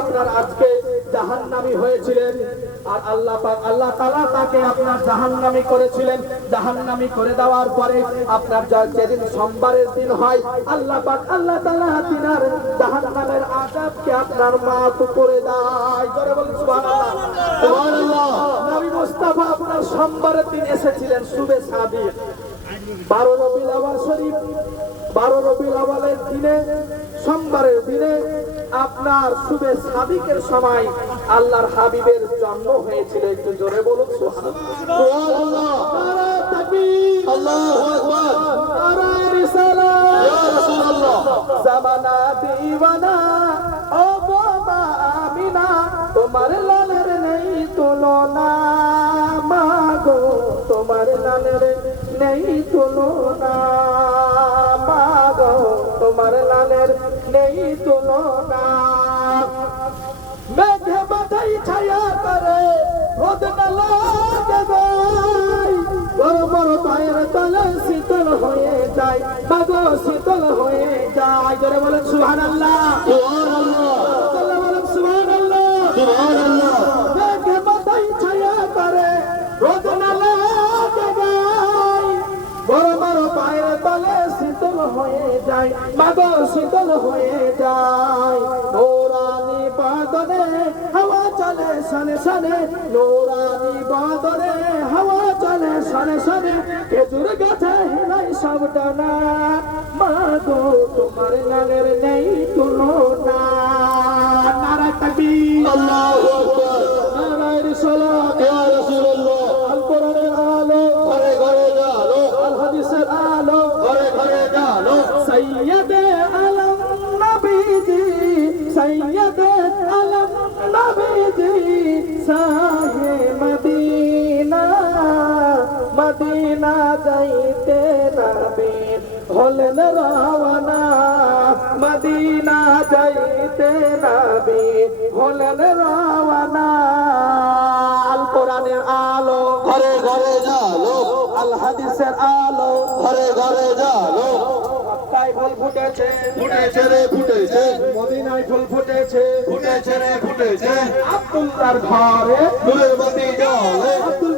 আপনার আজকে জাহান্নামী করেছিলেন। জাহান্নামী করে দেওয়ার পরে আপনার যেদিন সোমবারের দিন হয়, আল্লাহ আল্লাহ তাআলা তিনার জাহান্নামের আযাবকে আপনার মাফ করে দেয়। জোরে বলুন মুস্তাফা আপনার সোমবারের দিন এসেছিলেন শুভে সাদিক বারো রবিল আওয়াল শরীফ বারো রবিল আওয়ালের দিনে সোমবারের দিনে আপনার শুভে সাদিকের সময় আল্লাহর হাবিবের জন্ম হয়েছিল। একটু জোরে বলুন। জামানা দিওয়ানা ও বাবা আমিনা তোমার লালের নেই তুলনা মাগো তোমার লালের নেই তুলনা মেঘে ছায়া করে রোদ না লাগে শীতল হয়ে যায়, মাগো শীতল হয়ে যায়। জোরে বলেন, সুবহানাল্লাহ। সুবহানাল্লাহ শীতল হয়ে যায় মাগো শীতল হয়ে যায়। নোরানি বাদনে হাওয়া চলে, সনে সনে। নোরানি বাদনে হাওয়া চলে, সনে সনে। খেজুর গাছে হিলাই সব ডানা। মাগো তোমার নাগের নেই সৈয়দে আলম নবীজি সাহে মদিনা মদিনা যাইতে নবী হলেন রাওয়ানা মদিনা যাইতে নবী হলেন রাওয়ানা আল কোরআনের আলো ঘরে ঘরে আল হাদিসের আলো। ঘরে ঘরে জালো। তাই ফুল ফুটেছে। ফুটেছে রে ফুটেছে। মদিনায় ফুল ফুটেছে। ফুটেছে রে ফুটেছে। আব্দুল্লাহর ঘরে। ফুলের বাতি জ্বলে। আব্দুল